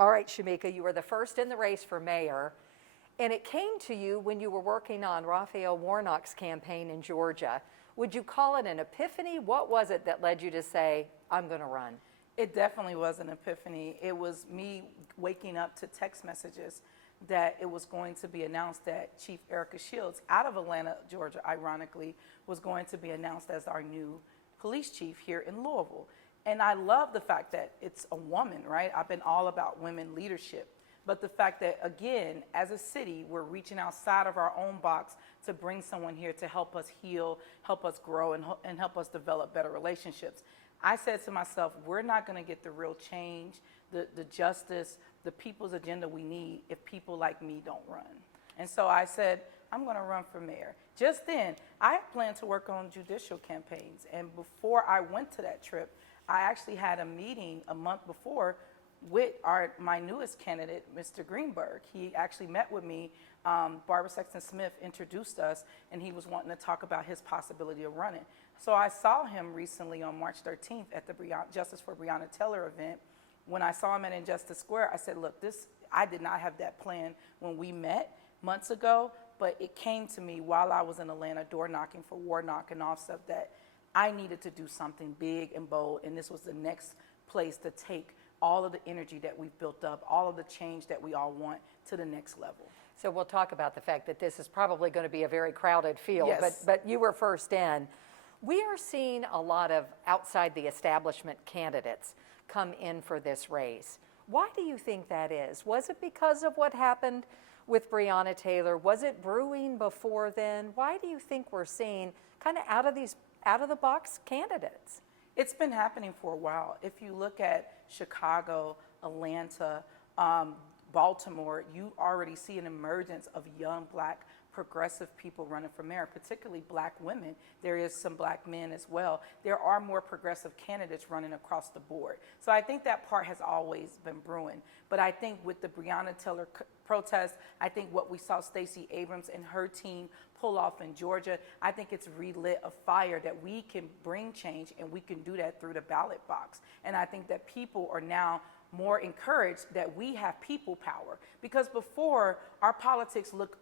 All right, Shameka, you were the first in the race for mayor, and it came to you when you were working on Raphael Warnock's campaign in Georgia. Would you call it an epiphany? What was it that led you to say, I'm going to run? It definitely was an epiphany. It was me waking up to text messages that it was going to be announced that Chief Erica Shields, out of Atlanta, Georgia, ironically, was going to be announced as our new police chief here in Louisville. And I love the fact that it's a woman, right? I've been all about women leadership. But the fact that, again, as a city, we're reaching outside of our own box to bring someone here to help us heal, help us grow, and help us develop better relationships. I said to myself, we're not going to get the real change, the justice, the people's agenda we need if people like me don't run. And so I said, I'm going to run for mayor. Just then, I had planned to work on judicial campaigns. And before I went to that trip, I actually had a meeting a month before with my newest candidate, Mr. Greenberg. He actually met with me. Barbara Sexton Smith introduced us, and he was wanting to talk about his possibility of running. So I saw him recently on March 13th at the Justice for Breonna Taylor event. When I saw him at Injustice Square, I said, look, I did not have that plan when we met months ago, but it came to me while I was in Atlanta door knocking for Warnock and all stuff that I needed to do something big and bold, and this was the next place to take all of the energy that we've built up, all of the change that we all want to the next level. So we'll talk about the fact that this is probably going to be a very crowded field, Yes. but you were first in. We are seeing a lot of outside the establishment candidates come in for this race. Why do you think that is? Was it because of what happened with Breonna Taylor? Was it brewing before then? Why do you think we're seeing kind of out of the box candidates? It's been happening for a while. If you look at Chicago, Atlanta, Baltimore, you already see an emergence of young Black progressive people running for mayor, particularly Black women. There is some Black men as well. There are more progressive candidates running across the board. So I think that part has always been brewing. But I think with the Breonna Taylor protest, I think what we saw Stacey Abrams and her team pull off in Georgia, I think it's relit a fire that we can bring change, and we can do that through the ballot box. And I think that people are now more encouraged that we have people power, because before our politics look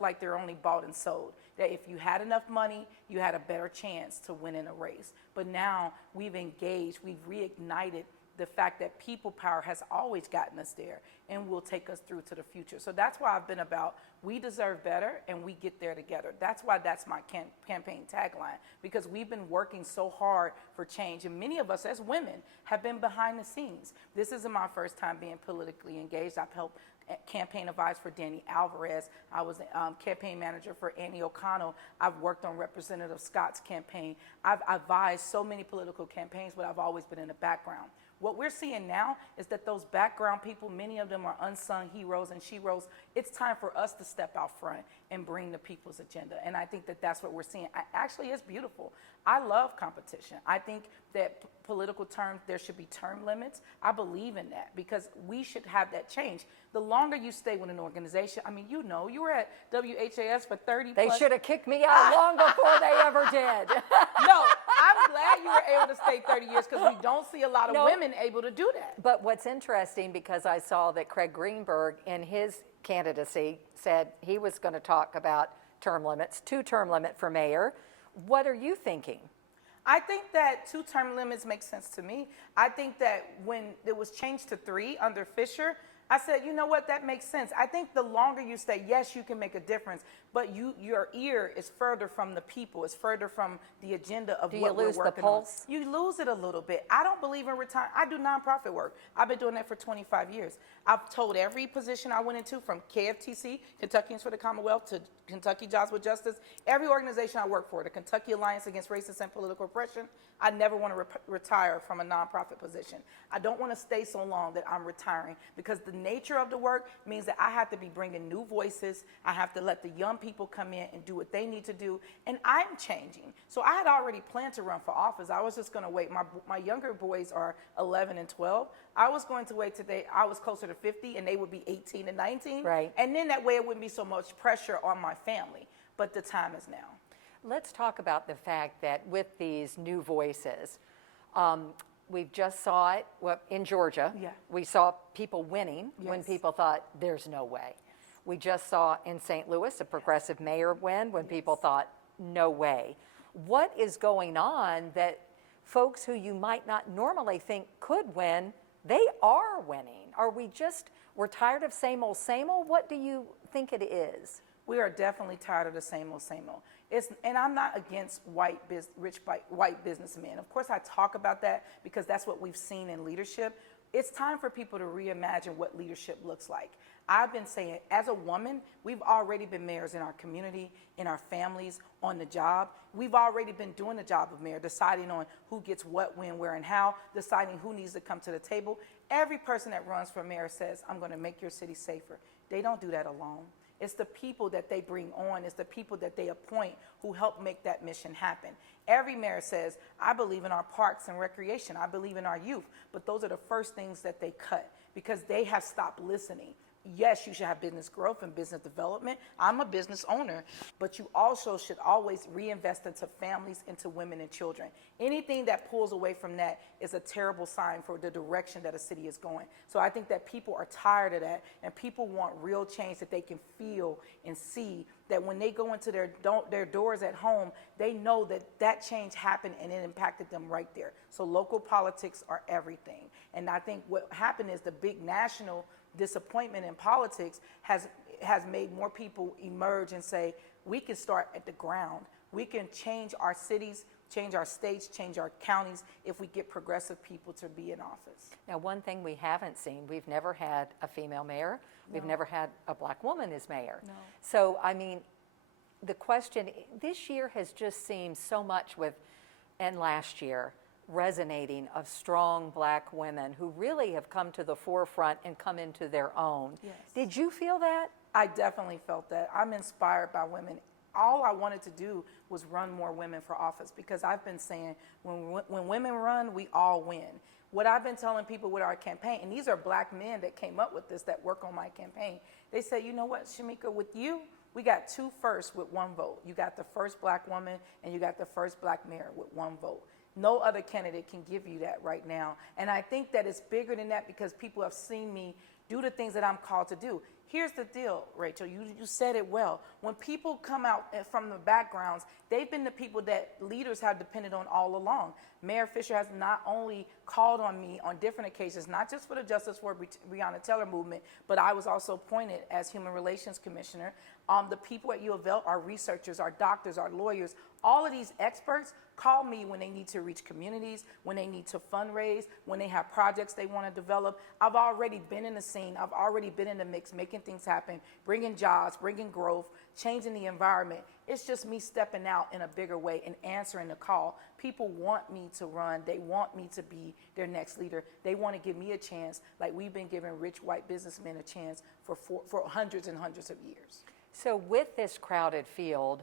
like they're only bought and sold, that if you had enough money, you had a better chance to win in a race. But now we've engaged, we've reignited the fact that people power has always gotten us there and will take us through to the future. So that's why I've been about, we deserve better and we get there together. That's why that's my campaign tagline, because we've been working so hard for change, and many of us as women have been behind the scenes. This isn't my first time being politically engaged. I've helped campaign advise for Danny Alvarez. I was campaign manager for Annie O'Connell. I've worked on Representative Scott's campaign. I've advised so many political campaigns, but I've always been in the background. What we're seeing now is that those background people, many of them are unsung heroes and sheroes. It's time for us to step out front and bring the people's agenda. And I think that that's what we're seeing. Actually, it's beautiful. I love competition. I think that political terms, there should be term limits. I believe in that, because we should have that change. The longer you stay with an organization, I mean, you know, you were at WHAS for 30 They plus. should have kicked me out long before they ever did. No, I'm glad you were able to stay 30 years, because we don't see a lot of women able to do that. But what's interesting, because I saw that Craig Greenberg in his candidacy said he was going to talk about term limits, 2-term limit for mayor. What are you thinking? I think that 2-term limits make sense to me. I think that when it was changed to 3 under Fisher, I said, you know what, that makes sense. I think the longer you stay, yes, you can make a difference, but your ear is further from the people, it's further from the agenda of what we're working on. Do you lose the pulse? You lose it a little bit. I don't believe in retirement. I do nonprofit work. I've been doing that for 25 years. I've told every position I went into, from KFTC, Kentuckians for the Commonwealth, to Kentucky Jobs with Justice, every organization I work for, the Kentucky Alliance Against Racist and Political Oppression, I never want to retire from a nonprofit position. I don't want to stay so long that I'm retiring, because the nature of the work means that I have to be bringing new voices. I have to let the young people come in and do what they need to do, and I'm changing. So I had already planned to run for office. I was just going to wait. My younger boys are 11 and 12. I was going to wait till I was closer to 50, and they would be 18 and 19. Right. And then that way it wouldn't be so much pressure on my family. But the time is now. Let's talk about the fact that with these new voices, we just saw it in Georgia. Yeah. We saw people winning when Yes. people thought there's no way. We just saw in St. Louis a progressive mayor win when people thought no way. What is going on that folks who you might not normally think could win, they are winning? Are we just, we're tired of same old, same old? What do you think it is? We are definitely tired of the same old, same old. And I'm not against rich white businessmen. Of course, I talk about that because that's what we've seen in leadership. It's time for people to reimagine what leadership looks like. I've been saying, as a woman, we've already been mayors in our community, in our families, on the job. We've already been doing the job of mayor, deciding on who gets what, when, where, and how, deciding who needs to come to the table. Every person that runs for mayor says, I'm going to make your city safer. They don't do that alone. It's the people that they bring on, it's the people that they appoint who help make that mission happen. Every mayor says, I believe in our parks and recreation, I believe in our youth, but those are the first things that they cut because they have stopped listening. Yes, you should have business growth and business development. I'm a business owner, but you also should always reinvest into families, into women and children. Anything that pulls away from that is a terrible sign for the direction that a city is going. So I think that people are tired of that, and people want real change that they can feel and see, that when they go into their doors at home, they know that that change happened and it impacted them right there. So local politics are everything. And I think what happened is the big national disappointment in politics has made more people emerge and say, we can start at the ground. We can change our cities, change our states, change our counties if we get progressive people to be in office. Now, one thing we haven't seen, we've never had a female mayor. We've never had a black woman as mayor. No. So, I mean, the question, this year has just seemed so much with, and last year, resonating of strong black women who really have come to the forefront and come into their own. Yes. Did you feel that? I definitely felt that. I'm inspired by women. All I wanted to do was run more women for office because I've been saying when women run, we all win. What I've been telling people with our campaign, and these are black men that came up with this that work on my campaign, they say, you know what, Shameka, with you, we got 2 firsts with 1 vote. You got the first black woman and you got the first black mayor with 1 vote. No other candidate can give you that right now. And I think that it's bigger than that because people have seen me do the things that I'm called to do. Here's the deal, Rachel, you said it well. When people come out from the backgrounds, they've been the people that leaders have depended on all along. Mayor Fisher has not only called on me on different occasions, not just for the Justice for Breonna Taylor movement, but I was also appointed as Human Relations Commissioner. The people at U of L, our researchers, our doctors, our lawyers, all of these experts call me when they need to reach communities, when they need to fundraise, when they have projects they want to develop. I've already been in the scene. I've already been in the mix, making things happen, bringing jobs, bringing growth, changing the environment. It's just me stepping out in a bigger way and answering the call. People want me to run. They want me to be their next leader. They want to give me a chance like we've been giving rich white businessmen a chance for hundreds and hundreds of years. So with this crowded field,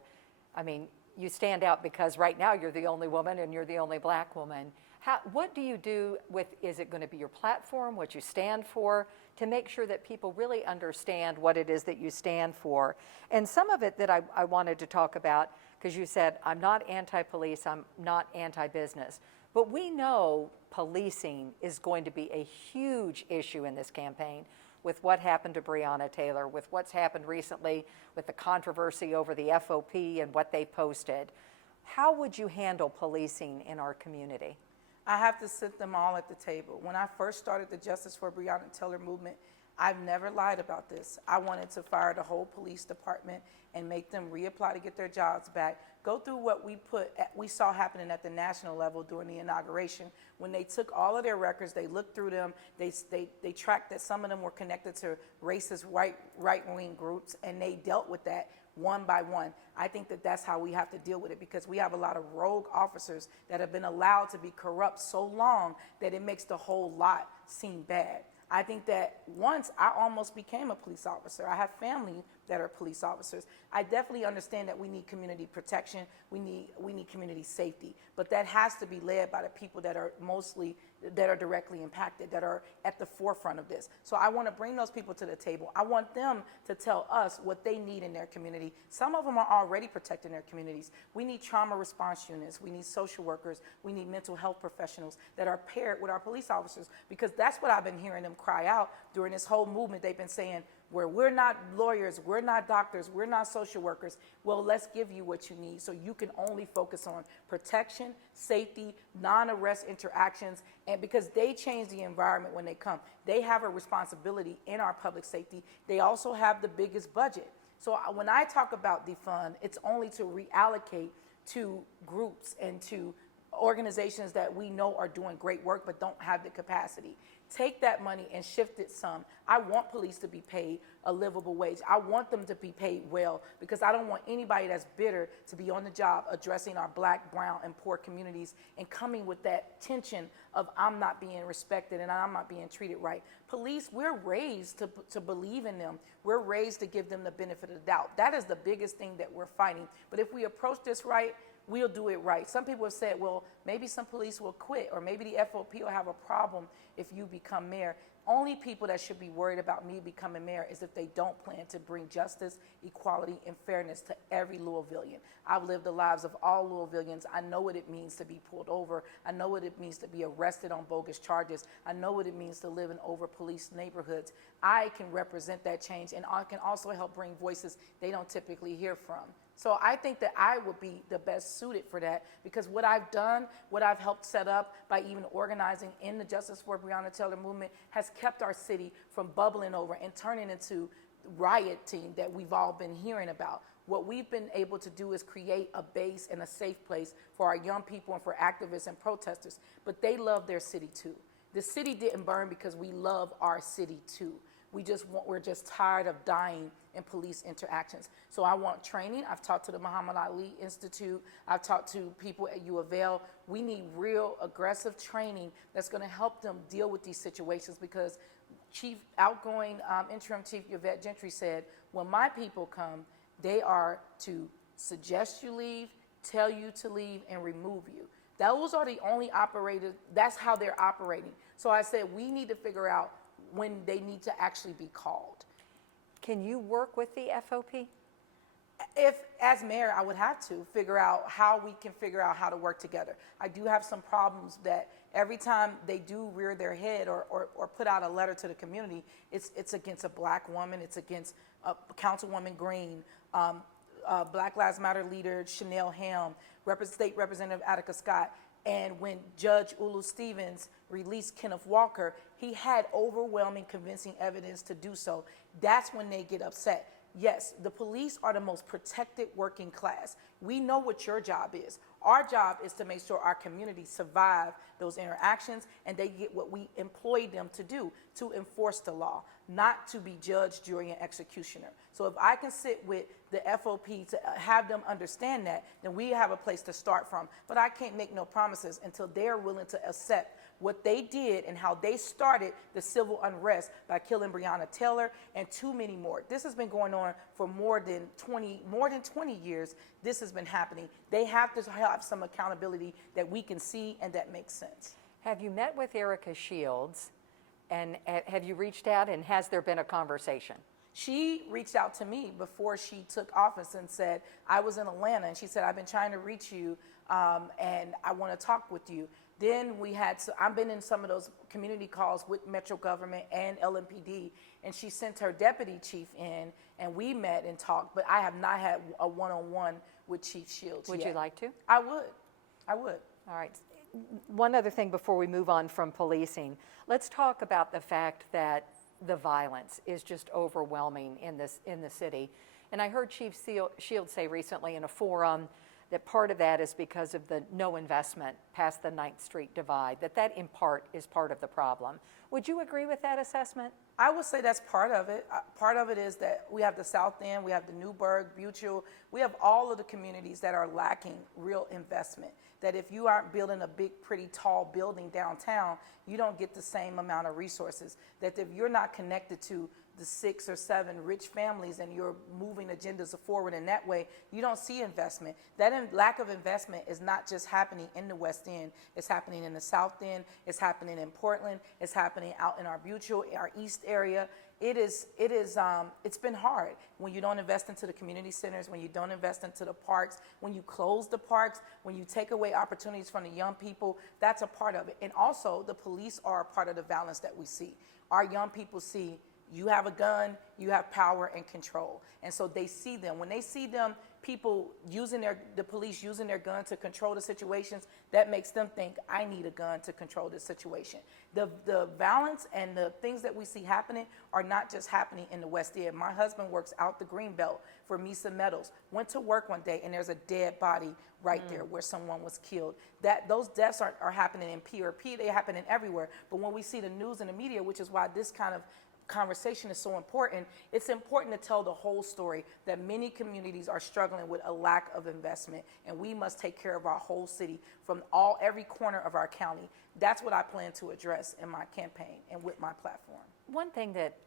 I mean, you stand out because right now you're the only woman and you're the only black woman. What do you do with, is it going to be your platform, what you stand for, to make sure that people really understand what it is that you stand for? And some of it that I wanted to talk about, because you said, I'm not anti-police, I'm not anti-business. But we know policing is going to be a huge issue in this campaign with what happened to Breonna Taylor, with what's happened recently with the controversy over the FOP and what they posted. How would you handle policing in our community? I have to sit them all at the table. When I first started the Justice for Breonna Taylor movement, I've never lied about this. I wanted to fire the whole police department and make them reapply to get their jobs back. Go through what we saw happening at the national level during the inauguration. When they took all of their records, they looked through them, they tracked that some of them were connected to racist right-wing groups, and they dealt with that one by one. I think that that's how we have to deal with it because we have a lot of rogue officers that have been allowed to be corrupt so long that it makes the whole lot seem bad. I think that once I almost became a police officer. I have family that are police officers. I definitely understand that we need community protection, we need community safety, but that has to be led by the people that are directly impacted, that are at the forefront of this. So I want to bring those people to the table. I want them to tell us what they need in their community. Some of them are already protecting their communities. We need trauma response units, we need social workers, we need mental health professionals that are paired with our police officers, because that's what I've been hearing them cry out during this whole movement. They've been saying, where we're not lawyers, we're not doctors, we're not social workers. Well, let's give you what you need so you can only focus on protection, safety, non-arrest interactions, and because they change the environment when they come. They have a responsibility in our public safety. They also have the biggest budget. So when I talk about defund, it's only to reallocate to groups and to organizations that we know are doing great work but don't have the capacity. Take that money and shift it some. I want police to be paid a livable wage. I want them to be paid well, because I don't want anybody that's bitter to be on the job addressing our Black, brown, and poor communities and coming with that tension of I'm not being respected and I'm not being treated right. Police, we're raised to believe in them. We're raised to give them the benefit of the doubt. That is the biggest thing that we're fighting. But if we approach this right, we'll do it right. Some people have said, well, maybe some police will quit, or maybe the FOP will have a problem if you become mayor. Only people that should be worried about me becoming mayor is if they don't plan to bring justice, equality, and fairness to every Louisvillian. I've lived the lives of all Louisvillians. I know what it means to be pulled over. I know what it means to be arrested on bogus charges. I know what it means to live in over-policed neighborhoods. I can represent that change, and I can also help bring voices they don't typically hear from. So I think that I would be the best suited for that, because what I've done, what I've helped set up by even organizing in the Justice for Breonna Taylor movement, has kept our city from bubbling over and turning into rioting that we've all been hearing about. What we've been able to do is create a base and a safe place for our young people and for activists and protesters, but they love their city too. The city didn't burn because we love our city too. We're just tired of dying in police interactions. So I want training. I've talked to the Muhammad Ali Institute. I've talked to people at U of L. We need real aggressive training that's going to help them deal with these situations, because Interim Chief Yvette Gentry said, when my people come, they are to suggest you leave, tell you to leave, and remove you. Those are the only operators. That's how they're operating. So I said, we need to figure out when they need to actually be called. Can you work with the FOP? If, as mayor, I would have to figure out how we can figure out how to work together. I do have some problems that every time they do rear their head or put out a letter to the community, it's against a Black woman, it's against Councilwoman Green, Black Lives Matter leader Chanel Helm, State Representative Attica Scott. And when Judge Ulu Stevens released Kenneth Walker, he had overwhelming, convincing evidence to do so. That's when they get upset. Yes, the police are the most protected working class. We know what your job is. Our job is to make sure our communities survive those interactions and they get what we employ them to do, to enforce the law, not to be judge, jury, and executioner. So if I can sit with the FOP to have them understand that, then we have a place to start from. But I can't make no promises until they're willing to accept what they did and how they started the civil unrest by killing Breonna Taylor and too many more. This has been going on for more than 20 years. This has been happening. They have to have some accountability that we can see and that makes sense. Have you met with Erica Shields, and have you reached out, and has there been a conversation? She reached out to me before she took office and said, I was in Atlanta, and she said, I've been trying to reach you, and I want to talk with you. Then I've been in some of those community calls with Metro government and LMPD, and she sent her deputy chief in, and we met and talked, but I have not had a one-on-one with Chief Shields Would yet. you like to? I would. All right. One other thing before we move on from policing. Let's talk about the fact that the violence is just overwhelming in the city. And I heard Chief Shields say recently in a forum that part of that is because of the no investment past the 9th Street divide, that in part is part of the problem. Would you agree with that assessment? I would say that's part of it. Part of it is that we have the South End, we have the Newburgh, Butyl, we have all of the communities that are lacking real investment. That if you aren't building a big, pretty tall building downtown, you don't get the same amount of resources. That if you're not connected to the 6 or 7 rich families and you're moving agendas forward in that way, you don't see investment. That lack of investment is not just happening in the West End. It's happening in the South End. It's happening in Portland. It's happening out in our our East area. It's been hard when you don't invest into the community centers, when you don't invest into the parks, when you close the parks, when you take away opportunities from the young people. That's a part of it. And also, the police are a part of the violence that we see. Our young people see you have a gun, you have power and control. And so they see them. When they see them, people the police using their gun to control the situations, that makes them think, I need a gun to control this situation. The violence and the things that we see happening are not just happening in the West End. My husband works out the Greenbelt for Mesa Metals. Went to work one day and there's a dead body right there where someone was killed. Those deaths are happening in PRP, they're happening everywhere. But when we see the news and the media, which is why this kind of conversation is so important, it's important to tell the whole story that many communities are struggling with a lack of investment, and we must take care of our whole city from every corner of our county. That's what I plan to address in my campaign and with my platform. One thing that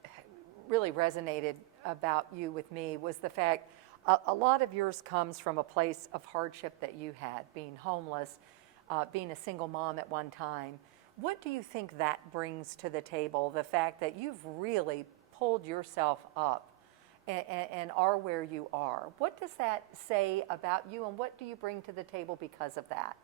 really resonated about you with me was the fact a lot of yours comes from a place of hardship that you had, being homeless, being a single mom at one time. What do you think that brings to the table, the fact that you've really pulled yourself up and are where you are? What does that say about you, and what do you bring to the table because of that?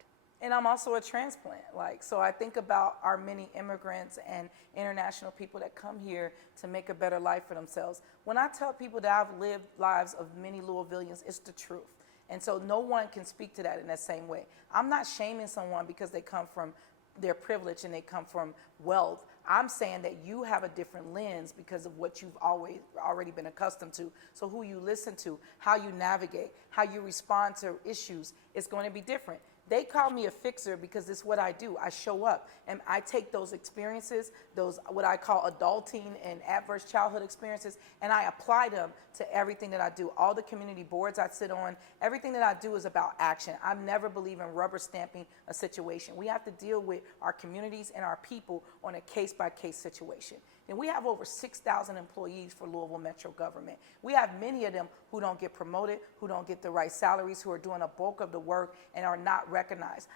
And I'm also a transplant. So I think about our many immigrants and international people that come here to make a better life for themselves. When I tell people that I've lived lives of many Louisvillians, it's the truth. And so no one can speak to that in that same way. I'm not shaming someone because they come from their privilege and they come from wealth. I'm saying that you have a different lens because of what you've already been accustomed to. So who you listen to, how you navigate, how you respond to issues is going to be different. They call me a fixer because it's what I do. I show up and I take those experiences, those what I call adulting and adverse childhood experiences, and I apply them to everything that I do. All the community boards I sit on, everything that I do is about action. I never believe in rubber stamping a situation. We have to deal with our communities and our people on a case-by-case situation. And we have over 6,000 employees for Louisville Metro government. We have many of them who don't get promoted, who don't get the right salaries, who are doing a bulk of the work and are not recognized.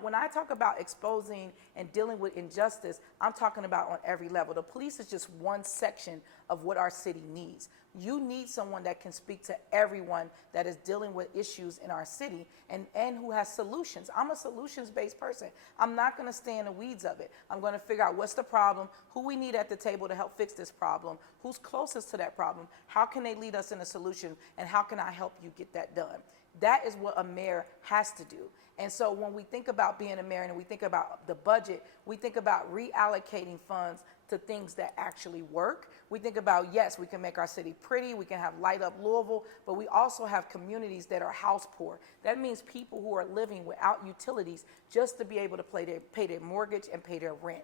When I talk about exposing and dealing with injustice, I'm talking about on every level. The police is just one section of what our city needs. You need someone that can speak to everyone that is dealing with issues in our city and who has solutions. I'm a solutions-based person. I'm not going to stay in the weeds of it. I'm going to figure out what's the problem, who we need at the table to help fix this problem, who's closest to that problem, how can they lead us in a solution, and how can I help you get that done. That is what a mayor has to do. And so when we think about being a mayor and we think about the budget, we think about reallocating funds to things that actually work. We think about, yes, we can make our city pretty, we can have light up Louisville, but we also have communities that are house poor. That means people who are living without utilities just to be able to pay their mortgage and pay their rent.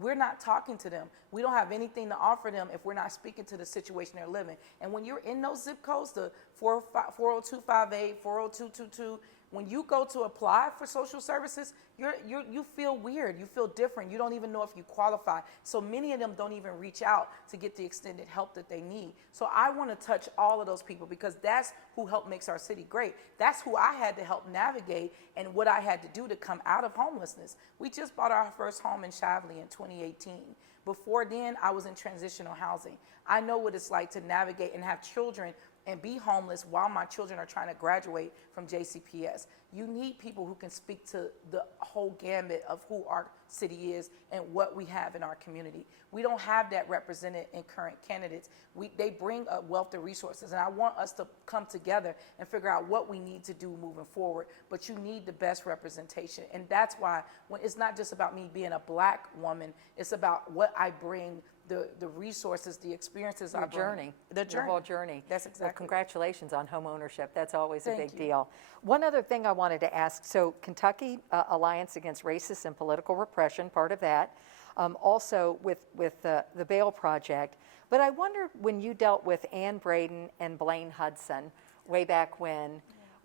We're not talking to them. We don't have anything to offer them if we're not speaking to the situation they're living. And when you're in those zip codes, the 40258, 40222, when you go to apply for social services, you feel weird. You feel different. You don't even know if you qualify. So many of them don't even reach out to get the extended help that they need. So I want to touch all of those people because that's who helped makes our city great. That's who I had to help navigate and what I had to do to come out of homelessness. We just bought our first home in Shively in 2018. Before then, I was in transitional housing. I know what it's like to navigate and have children and be homeless while my children are trying to graduate from JCPS. You need people who can speak to the whole gambit of who our city is and what we have in our community. We don't have that represented in current candidates. They bring a wealth of resources, and I want us to come together and figure out what we need to do moving forward, but you need the best representation. And that's why when it's not just about me being a Black woman, it's about what I bring, the resources, the experiences I bring. The journey. The whole journey. That's exactly. Well, congratulations on home ownership. That's always a big you. deal. One other thing I wanted to ask, so Kentucky Alliance Against Racist and Political Repression, part of that, also with the Bail Project. But I wondered when you dealt with Ann Braden and Blaine Hudson way back when,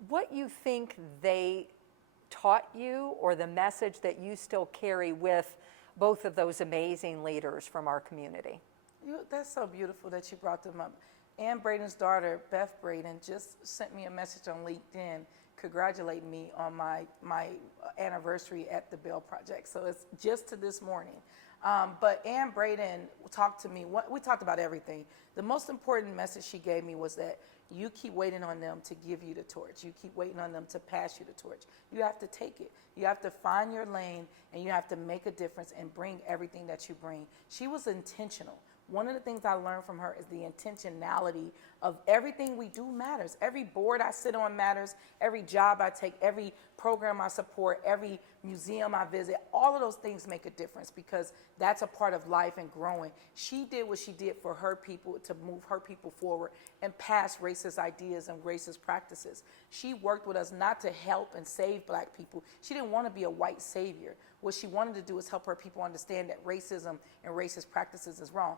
what you think they taught you or the message that you still carry with both of those amazing leaders from our community. That's so beautiful that you brought them up. Ann Braden's daughter, Beth Braden, just sent me a message on LinkedIn congratulating me on my anniversary at the Bell Project. So it's just to this morning. But Ann Braden talked to me. We talked about everything. The most important message she gave me was that you keep waiting on them to give you the torch. You keep waiting on them to pass you the torch. You have to take it. You have to find your lane, and you have to make a difference and bring everything that you bring. She was intentional. One of the things I learned from her is the intentionality of everything we do matters. Every board I sit on matters. Every job I take, every program I support, every museum I visit, all of those things make a difference because that's a part of life and growing. She did what she did for her people to move her people forward and pass racist ideas and racist practices. She worked with us not to help and save black people. She didn't want to be a white savior. What she wanted to do is help her people understand that racism and racist practices is wrong.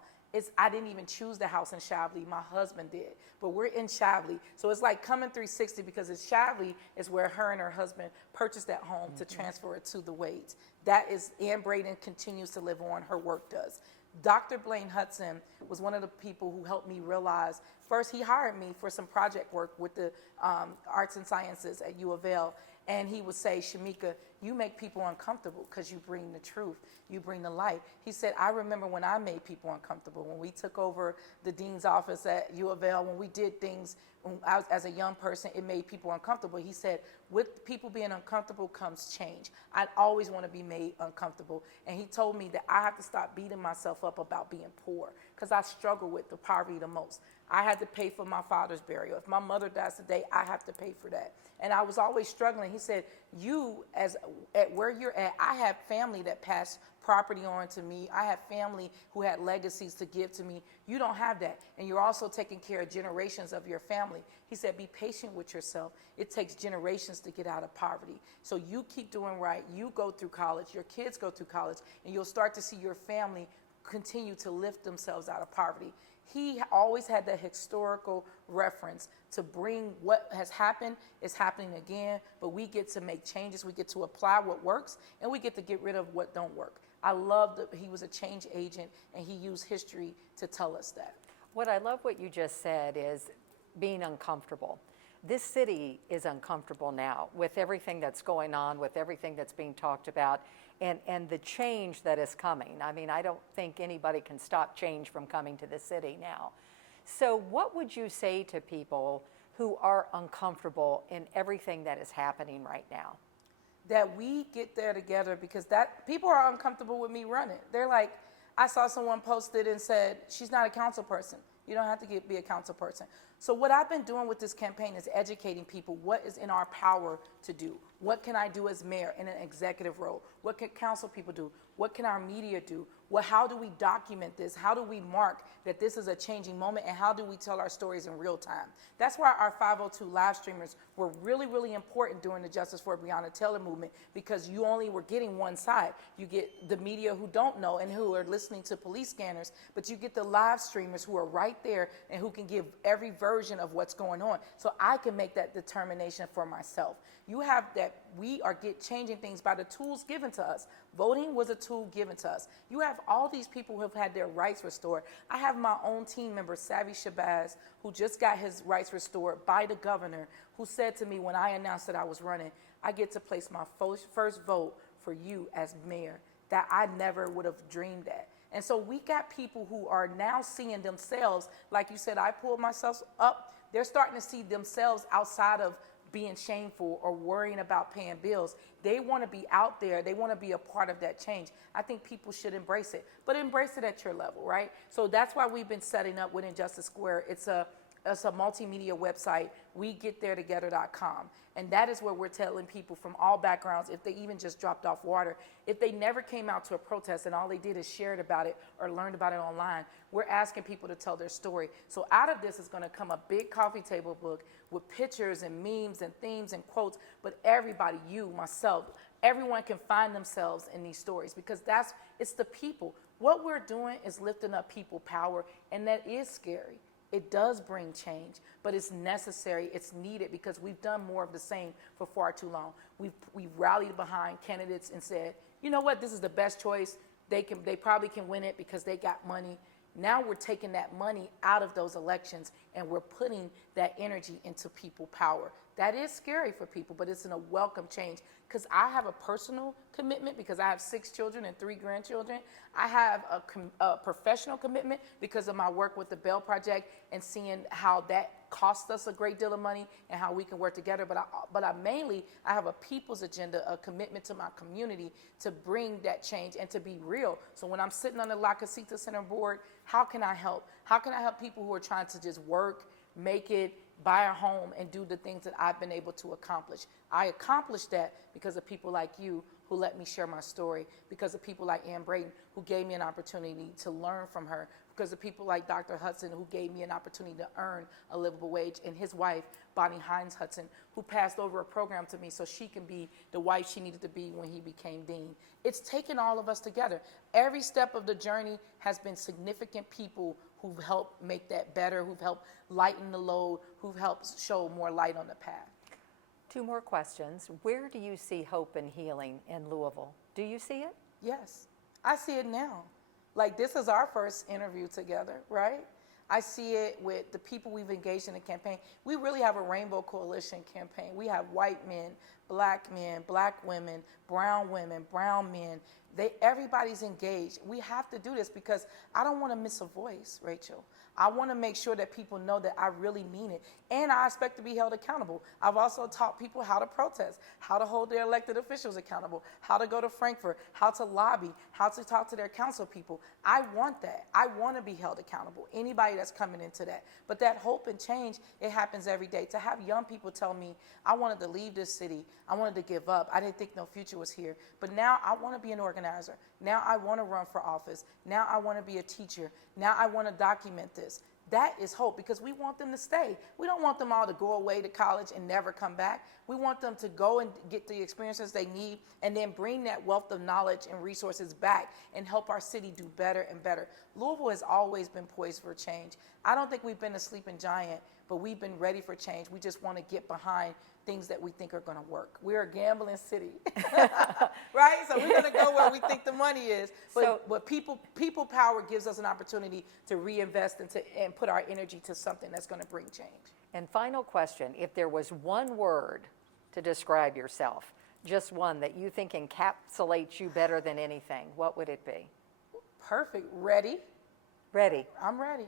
I didn't even choose the house in Shavli. My husband did. But we're in Shavli. So it's like coming 360 because it's Shavli is where her and her husband purchased that home to transfer it to the Wades. That is, Ann Braden continues to live on. Her work does. Dr. Blaine Hudson was one of the people who helped me realize, first he hired me for some project work with the arts and sciences at U of L. And he would say, Shameka, you make people uncomfortable because you bring the truth. You bring the light. He said, I remember when I made people uncomfortable, when we took over the dean's office at U of L, when we did things when I was, as a young person, it made people uncomfortable. He said, with people being uncomfortable comes change. I always want to be made uncomfortable. And he told me that I have to stop beating myself up about being poor because I struggle with the poverty the most. I had to pay for my father's burial. If my mother dies today, I have to pay for that. And I was always struggling. He said, you, at where you're at, I have family that passed property on to me. I have family who had legacies to give to me. You don't have that. And you're also taking care of generations of your family. He said, be patient with yourself. It takes generations to get out of poverty. So you keep doing right. You go through college. Your kids go through college. And you'll start to see your family continue to lift themselves out of poverty. He always had that historical reference to bring what has happened is happening again, but we get to make changes. We get to apply what works, and we get to get rid of what don't work. I love that he was a change agent, and he used history to tell us that. What I love what you just said is being uncomfortable. This city is uncomfortable now with everything that's going on, with everything that's being talked about, and the change that is coming. I mean, I don't think anybody can stop change from coming to the city now. So what would you say to people who are uncomfortable in everything that is happening right now? That we get there together because that people are uncomfortable with me running. They're like, I saw someone posted and said, she's not a council person. You don't have to be a council person. So what I've been doing with this campaign is educating people what is in our power to do. What can I do as mayor in an executive role? What can council people do? What can our media do? How do we document this? How do we mark that this is a changing moment? And how do we tell our stories in real time? That's why our 502 live streamers were really, really important during the Justice for Breonna Taylor movement, because you only were getting one side. You get the media who don't know and who are listening to police scanners, but you get the live streamers who are right there and who can give every version of what's going on. So I can make that determination for myself. You have that we are changing things by the tools given to us. Voting was a tool given to us. You have all these people who have had their rights restored. I have my own team member, Savvy Shabazz, who just got his rights restored by the governor, who said to me when I announced that I was running, I get to place my first vote for you as mayor. That I never would have dreamed that. And so we got people who are now seeing themselves, like you said, I pulled myself up. They're starting to see themselves outside of being shameful or worrying about paying bills. They want to be out there. They want to be a part of that change. I think people should embrace it, but embrace it at your level, right? So that's why we've been setting up with Injustice Square. It's a multimedia website, wegettheretogether.com. And that is where we're telling people from all backgrounds, if they even just dropped off water, if they never came out to a protest and all they did is shared about it or learned about it online, we're asking people to tell their story. So out of this is going to come a big coffee table book with pictures and memes and themes and quotes, but everybody, you, myself, everyone can find themselves in these stories because it's the people. What we're doing is lifting up people power, and that is scary. It does bring change, but it's necessary, it's needed, because we've done more of the same for far too long. We've rallied behind candidates and said, you know what, this is the best choice. They probably can win it because they got money. Now we're taking that money out of those elections and we're putting that energy into people power. That is scary for people, but it's a welcome change. Because I have a personal commitment because I have 6 children and 3 grandchildren. I have a professional commitment because of my work with the Bell Project and seeing how that costs us a great deal of money and how we can work together. But I mainly have a people's agenda, a commitment to my community to bring that change and to be real. So when I'm sitting on the La Casita Center board, how can I help? How can I help people who are trying to just work, make it, buy a home, and do the things that I've been able to accomplish? I accomplished that because of people like you who let me share my story, because of people like Ann Brayton who gave me an opportunity to learn from her, because of people like Dr. Hudson who gave me an opportunity to earn a livable wage, and his wife, Bonnie Hines Hudson, who passed over a program to me so she can be the wife she needed to be when he became dean. It's taken all of us together. Every step of the journey has been significant people who've helped make that better, who've helped lighten the load, who've helped show more light on the path. 2 more questions. Where do you see hope and healing in Louisville? Do you see it? Yes, I see it now. Like, this is our first interview together, right? I see it with the people we've engaged in the campaign. We really have a Rainbow Coalition campaign. We have white men, black women, brown men. Everybody's engaged. We have to do this because I don't want to miss a voice, Rachel. I want to make sure that people know that I really mean it. And I expect to be held accountable. I've also taught people how to protest, how to hold their elected officials accountable, how to go to Frankfurt, how to lobby, how to talk to their council people. I want that. I want to be held accountable. Anybody that's coming into that. But that hope and change, it happens every day. To have young people tell me, I wanted to leave this city. I wanted to give up. I didn't think no future was here. But now I want to be an organizer. Now I want to run for office. Now I want to be a teacher. Now I want to document this. That is hope because we want them to stay. We don't want them all to go away to college and never come back. We want them to go and get the experiences they need and then bring that wealth of knowledge and resources back and help our city do better and better. Louisville has always been poised for change. I don't think we've been a sleeping giant, but we've been ready for change. We just want to get behind things that we think are going to work. We're a gambling city, right? So we're going to go where we think the money is. But people power gives us an opportunity to reinvest and put our energy to something that's going to bring change. And final question, if there was one word to describe yourself, just one that you think encapsulates you better than anything, what would it be? Perfect. Ready. Ready. I'm ready.